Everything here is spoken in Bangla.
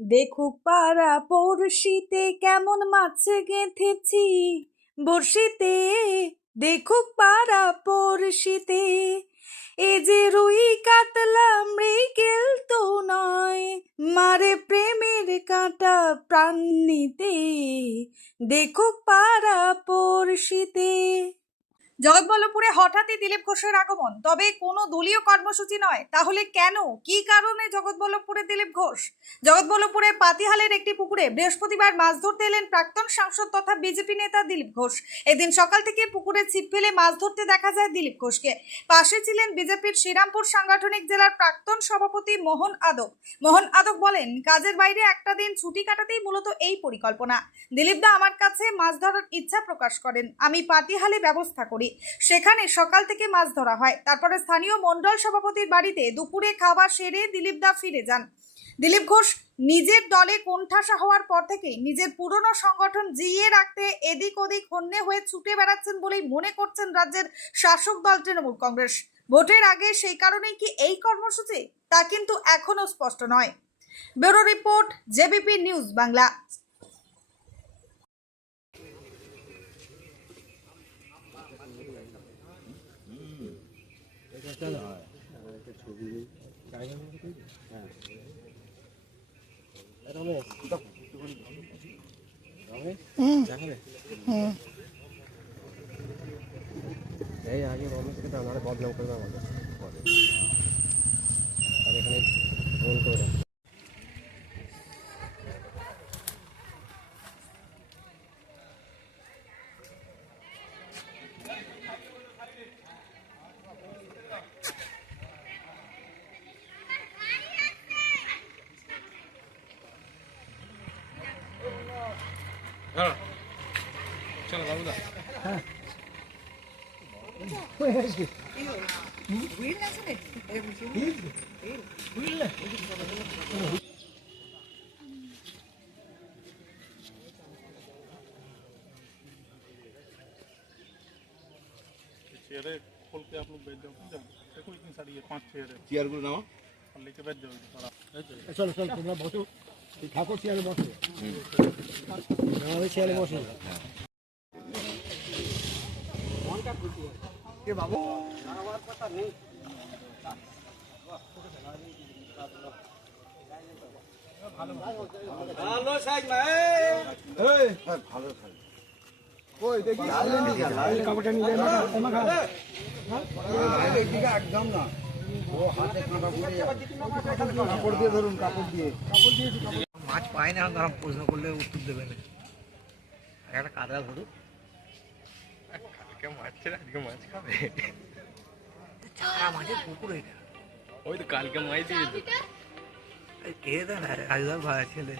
দেখুক পাড়া পড়শিতে কেমন মাছ গেঁথেছি। বড়শিতে, দেখুক পাড়া পড়শিতে এ যে রুই কাতলা মৃগেল তো নয়, মারে প্রেমের কাঁটা প্রাণ নিতে দেখুক পাড়া পড়শিতে জগৎবল্লভপুরে হঠাৎই দিলীপ ঘোষের আগমন। তবে কোনো দলীয় কর্মসূচি নয়। তাহলে কেন? কি কারণে জগৎবল্লভপুরে দিলীপ ঘোষ? জগৎবল্লভপুরের পাতিহালের একটি পুকুরে বৃহস্পতিবার মাছ ধরতে এলেন প্রাক্তন সাংসদ তথা বিজেপি নেতা দিলীপ ঘোষ। এদিন সকাল থেকে পুকুরে ছিপ ফেলে মাছ ধরতে দেখা যায় দিলীপ ঘোষকে। পাশে ছিলেন বিজেপির শ্রীরামপুর সাংগঠনিক জেলার প্রাক্তন সভাপতি মোহন আদক। মোহন আদক বলেন, কাজের বাইরে একটা দিন ছুটি কাটাতেই মূলত এই পরিকল্পনা। দিলীপ দা আমার কাছে মাছ ধরার ইচ্ছা প্রকাশ করেন। আমি পাতিহালে ব্যবস্থা করি। সেখানে সকাল থেকে মাছ ধরা হয়। তারপরে স্থানীয় মণ্ডল সভাপতির বাড়িতে দুপুরে খাওয়া সেরে দিলীপ দা ফিরে যান। দিলীপ ঘোষ, নিজের দলে কোণঠাসা হওয়ার পর থেকে নিজের পুরনো সংগঠন জিইয়ে রাখতে এদিক ওদিক হন্যে হয়ে ছুটে বেড়াচ্ছেন বলেই মনে করছেন রাজ্যের শাসক দল তৃণমূল কংগ্রেস। ভোটের আগে সেই কারণেই কি এই কর্মসূচি? তা কিন্তু এখনও স্পষ্ট নয়। Bureau report JBP news Bangla. এই আগে রমেশকে তো আমার বদনাম করবে আমাদের পরে। আর এখানে ফোন করে চলো বাবুদা चेहरे खोल के आप लोग बैठ जाओ जब देखो इतनी सारी है पांच चेहरे চেয়ারগুলো নাও और लेके बैठ जाओ थोड़ा চলো চলো তোমরা বসো এই ঠাকুর চেয়ারে বসো। আমাদের চেয়ারে বসো। ভালো কই দেখি। কাপড়টা নিয়ে একদম না ও হাতে কাঁটা পড়ে কাপড় দিয়ে ধরুন কাপড় দিয়ে। মাছ পায় না তারা প্রশ্ন করলে উত্তর দেবে না। একটা কাদা ধরু। কালকে মাছ ছেলে আজকে মাছ খাবে। চারা মাছের পুকুর এটা। ওই তো কালকে মাছ দিয়ে এই কে দেন আজকাল ভাই ছেলে।